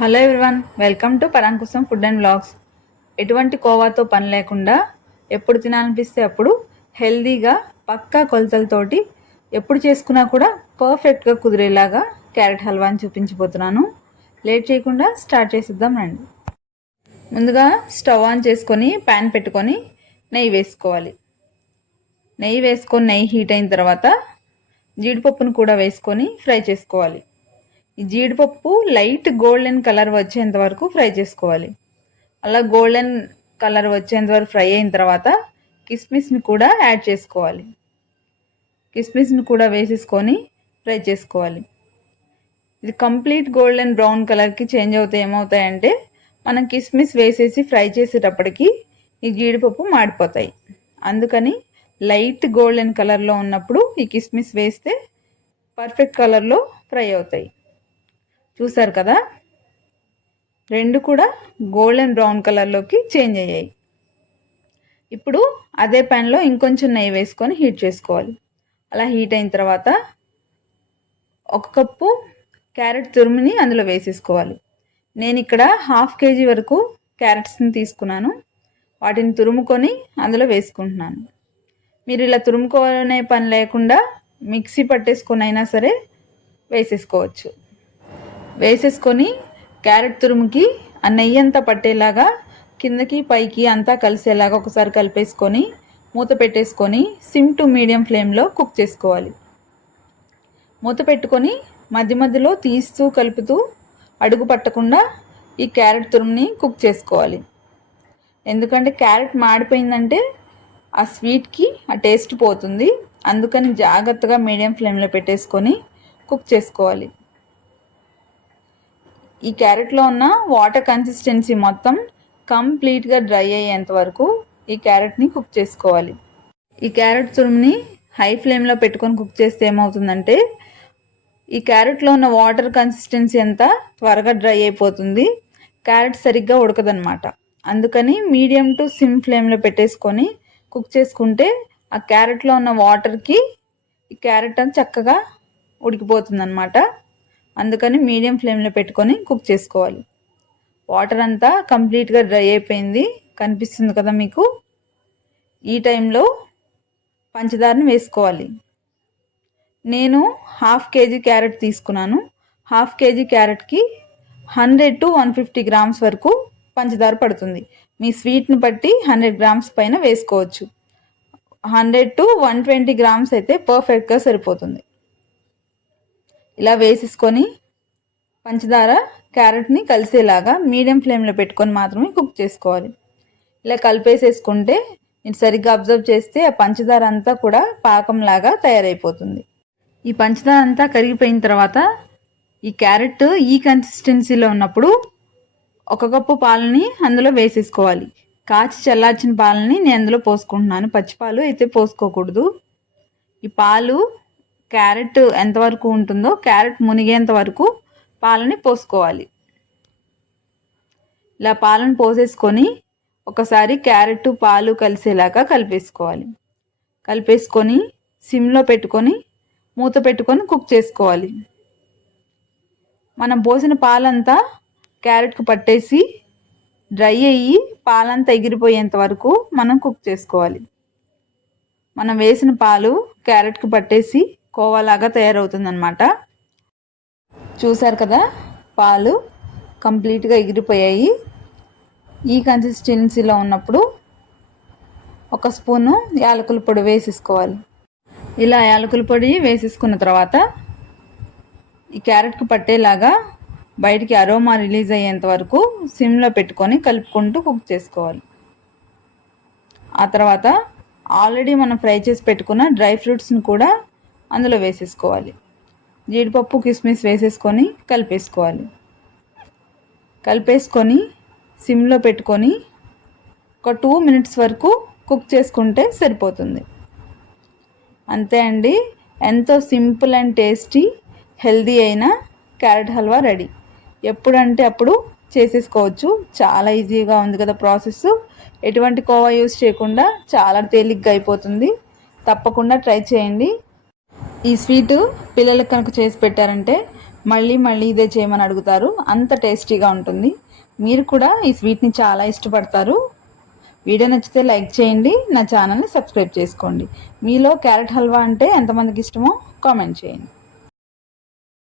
Hello everyone, welcome to Parankusham food and vlogs. ఎటువంటి కోవాతో పని లేకుండా ఎప్పుడు తినాలనిపిస్తే అప్పుడు హెల్దీగా పక్కా కొలతలతోటి ఎప్పుడు చేసుకున్నా కూడా పర్ఫెక్ట్గా కుదిరేలాగా క్యారెట్ హల్వాని చూపించబోతున్నాను. లేట్ చేయకుండా స్టార్ట్ చేసిద్దాం రండి. ముందుగా స్టవ్ ఆన్ చేసుకొని ప్యాన్ పెట్టుకొని నెయ్యి వేసుకోవాలి. నెయ్యి హీట్ అయిన తర్వాత జీడిపప్పును కూడా వేసుకొని ఫ్రై చేసుకోవాలి. ఈ జీడిపప్పు లైట్ గోల్డెన్ కలర్ వచ్చేంత వరకు ఫ్రై చేసుకోవాలి. అలా గోల్డెన్ కలర్ వచ్చేంత వరకు ఫ్రై అయిన తర్వాత కిస్మిస్ని కూడా యాడ్ చేసుకోవాలి. కిస్మిస్ని కూడా వేసేసుకొని ఫ్రై చేసుకోవాలి. ఇది కంప్లీట్ గోల్డెన్ బ్రౌన్ కలర్కి చేంజ్ అవుతాయి. ఏమవుతాయంటే మనం కిస్మిస్ వేసేసి ఫ్రై చేసేటప్పటికి ఈ జీడిపప్పు మాడిపోతాయి. అందుకని లైట్ గోల్డెన్ కలర్లో ఉన్నప్పుడు ఈ కిస్మిస్ వేస్తే పర్ఫెక్ట్ కలర్లో ఫ్రై అవుతాయి. చూసారు కదా, రెండు కూడా గోల్డెన్ బ్రౌన్ కలర్లోకి చేంజ్ అయ్యాయి. ఇప్పుడు అదే ప్యాన్లో ఇంకొంచెం నెయ్యి వేసుకొని హీట్ చేసుకోవాలి. అలా హీట్ అయిన తర్వాత 1 కప్పు క్యారెట్ తురుముని అందులో వేసేసుకోవాలి. నేను ఇక్కడ 1/2 kg వరకు క్యారెట్స్ని తీసుకున్నాను. వాటిని తురుముకొని అందులో వేసుకుంటున్నాను. మీరు ఇలా తురుముకోనే పని లేకుండా మిక్సీ పట్టేసుకొని అయినా సరే వేసేసుకోవచ్చు. వేసేసుకొని క్యారెట్ తురుముకి ఆ నెయ్యి అంతా పట్టేలాగా కిందకి పైకి అంతా కలిసేలాగా ఒకసారి కలిపేసుకొని మూత పెట్టేసుకొని సిమ్ టు మీడియం ఫ్లేమ్లో కుక్ చేసుకోవాలి. మూత పెట్టుకొని మధ్య మధ్యలో తీస్తూ కలుపుతూ అడుగు పట్టకుండా ఈ క్యారెట్ తురుముని కుక్ చేసుకోవాలి. ఎందుకంటే క్యారెట్ మాడిపోయిందంటే ఆ స్వీట్కి ఆ టేస్ట్ పోతుంది. అందుకని జాగ్రత్తగా మీడియం ఫ్లేమ్లో పెట్టేసుకొని కుక్ చేసుకోవాలి. ఈ క్యారెట్లో ఉన్న వాటర్ కన్సిస్టెన్సీ మొత్తం కంప్లీట్గా డ్రై అయ్యేంత వరకు ఈ క్యారెట్ని కుక్ చేసుకోవాలి. ఈ క్యారెట్ తురుముని హై ఫ్లేమ్లో పెట్టుకొని కుక్ చేస్తే ఏమవుతుందంటే ఈ క్యారెట్లో ఉన్న వాటర్ కన్సిస్టెన్సీ అంతా త్వరగా డ్రై అయిపోతుంది. క్యారెట్ సరిగ్గా ఉడకదనమాట. అందుకని మీడియం టు సిమ్ ఫ్లేమ్లో పెట్టేసుకొని కుక్ చేసుకుంటే ఆ క్యారెట్లో ఉన్న వాటర్కి ఈ క్యారెట్ అంతా చక్కగా ఉడికిపోతుంది అనమాట. అందుకని మీడియం ఫ్లేమ్లో పెట్టుకొని కుక్ చేసుకోవాలి. వాటర్ అంతా కంప్లీట్గా డ్రై అయిపోయింది, కనిపిస్తుంది కదా మీకు. ఈ టైంలో పంచదారని వేసుకోవాలి. నేను 1/2 kg క్యారెట్ తీసుకున్నాను. 1/2 kg క్యారెట్కి 100 to 150 grams వరకు పంచదార పడుతుంది. మీ స్వీట్ని బట్టి 100 grams పైన వేసుకోవచ్చు. 100 to 120 grams అయితే పర్ఫెక్ట్గా సరిపోతుంది. ఇలా వేసేసుకొని పంచదార క్యారెట్ని కలిసేలాగా మీడియం ఫ్లేమ్లో పెట్టుకొని మాత్రమే కుక్ చేసుకోవాలి. ఇలా కలిపేసేసుకుంటే మీరు సరిగ్గా అబ్జర్వ్ చేస్తే ఆ పంచదార అంతా కూడా పాకంలాగా తయారైపోతుంది. ఈ పంచదార అంతా కరిగిపోయిన తర్వాత ఈ క్యారెట్ ఈ కన్సిస్టెన్సీలో ఉన్నప్పుడు 1 కప్పు పాలని అందులో వేసేసుకోవాలి. కాచి చల్లార్చిన పాలని నేను అందులో పోసుకుంటున్నాను. పచ్చిపాలు అయితే పోసుకోకూడదు. ఈ పాలు క్యారెట్ ఎంతవరకు ఉంటుందో క్యారెట్ మునిగేంత వరకు పాలని పోసుకోవాలి. ఇలా పాలను పోసేసుకొని ఒకసారి క్యారెట్ పాలు కలిసేలాగా కలిపేసుకోవాలి. కలిపేసుకొని సిమ్లో పెట్టుకొని మూత పెట్టుకొని కుక్ చేసుకోవాలి. మనం పోసిన పాలంతా క్యారెట్కి పట్టేసి డ్రై అయ్యి పాలంతా ఎగిరిపోయేంత వరకు మనం కుక్ చేసుకోవాలి. మనం వేసిన పాలు క్యారెట్కి పట్టేసి కోవాలాగా తయారవుతుందన్నమాట. చూసారు కదా, పాలు కంప్లీట్గా ఎగిరిపోయాయి. ఈ కన్సిస్టెన్సీలో ఉన్నప్పుడు 1 స్పూను యాలకుల పొడి వేసేసుకోవాలి. ఇలా యాలకుల పొడి వేసేసుకున్న తర్వాత ఈ క్యారెట్కి పట్టేలాగా బయటికి అరోమా రిలీజ్ అయ్యేంత వరకు సిమ్లో పెట్టుకొని కలుపుకుంటూ కుక్ చేసుకోవాలి. ఆ తర్వాత ఆల్రెడీ మనం ఫ్రై చేసి పెట్టుకున్న డ్రై ఫ్రూట్స్ని కూడా అందులో వేసేసుకోవాలి. జీడిపప్పు కిస్మిస్ వేసేసుకొని కలిపేసుకోవాలి. కలిపేసుకొని సిమ్లో పెట్టుకొని ఒక 2 minutes వరకు కుక్ చేసుకుంటే సరిపోతుంది. అంతే అండి, ఎంతో సింపుల్ అండ్ టేస్టీ హెల్దీ అయిన క్యారెట్ హల్వా రెడీ. ఎప్పుడంటే అప్పుడు చేసేసుకోవచ్చు. చాలా ఈజీగా ఉంది కదా ప్రాసెస్. ఎటువంటి కోవా యూస్ చేయకుండా చాలా తేలిగ్గా అయిపోతుంది. తప్పకుండా ట్రై చేయండి. ఈ స్వీటు పిల్లలకు కనుక చేసి పెట్టారంటే మళ్ళీ మళ్ళీ ఇదే చేయమని అడుగుతారు. అంత టేస్టీగా ఉంటుంది. మీరు కూడా ఈ స్వీట్ని చాలా ఇష్టపడతారు. వీడియో నచ్చితే లైక్ చేయండి, నా ఛానల్ని సబ్స్క్రైబ్ చేసుకోండి. మీలో క్యారెట్ హల్వా అంటే ఎంతమందికి ఇష్టమో కామెంట్ చేయండి.